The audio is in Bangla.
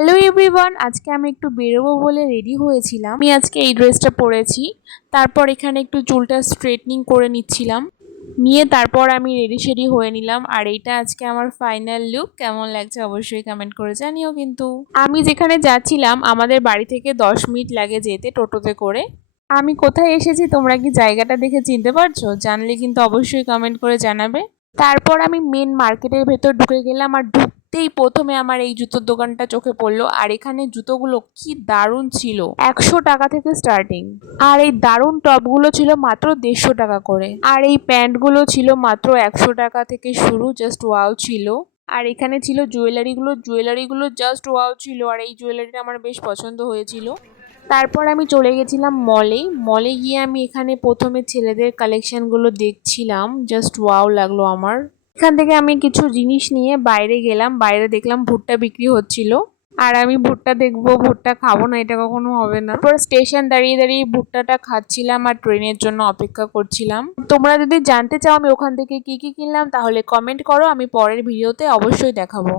হ্যালো এভরিওয়ান, আজকে আমি একটু বেরোবো বলে রেডি হয়েছিলাম। আমি আজকে এই ড্রেসটা পরেছি। তারপর এখানে একটু চুলটা স্ট্রেটনিং করে নিচ্ছিলাম। নিয়ে তারপর আমি রেডি শেডি হয়ে নিলাম। আর এইটা আজকে আমার ফাইনাল লুক। কেমন লাগছে অবশ্যই কমেন্ট করে জানিও। কিন্তু আমি যেখানে যাচ্ছিলাম আমাদের বাড়ি থেকে 10 মিনিট লাগে যেতে টোটোতে করে। আমি কোথায় এসেছি তোমরা কি জায়গাটা দেখে চিনতে পারছো? জানলে কিন্তু অবশ্যই কমেন্ট করে জানাবে। তারপর আমি মেন মার্কেটের ভেতর ঢুকে গেলাম। আর ঢুকতেই প্রথমে আমার এই জুতোর দোকানটা চোখে পড়লো। আর এখানে জুতোগুলো কি দারুণ ছিল, 100 টাকা থেকে স্টার্টিং। আর এই দারুণ টপগুলো ছিল মাত্র 150 টাকা করে। আর এই প্যান্টগুলো ছিল মাত্র 100 টাকা থেকে শুরু। জাস্ট ওয়াও ছিল। আর এখানে ছিল জুয়েলারিগুলো জাস্ট ওয়াও ছিল। আর এই জুয়েলারিটা আমার বেশ পছন্দ হয়েছিল। তারপর আমি চলে গেছিলাম মলে। মলে গিয়ে আমি এখানে প্রথমে ছেলেদের কালেকশনগুলো দেখছিলাম। জাস্ট ওয়াও লাগলো আমার। এখান থেকে আমি কিছু জিনিস নিয়ে বাইরে গেলাম। বাইরে দেখলাম ভুট্টা বিক্রি হচ্ছিল। আর আমি ভুট্টা দেখবো, ভুট্টা খাবো না, এটা কখনো হবে না। তারপর স্টেশন দাঁড়িয়ে দাঁড়িয়ে ভুট্টাটা খাচ্ছিলাম আর ট্রেনের জন্য অপেক্ষা করছিলাম। তোমরা যদি জানতে চাও আমি ওখান থেকে কি কি কিনলাম তাহলে কমেন্ট করো, আমি পরের ভিডিওতে অবশ্যই দেখাবো।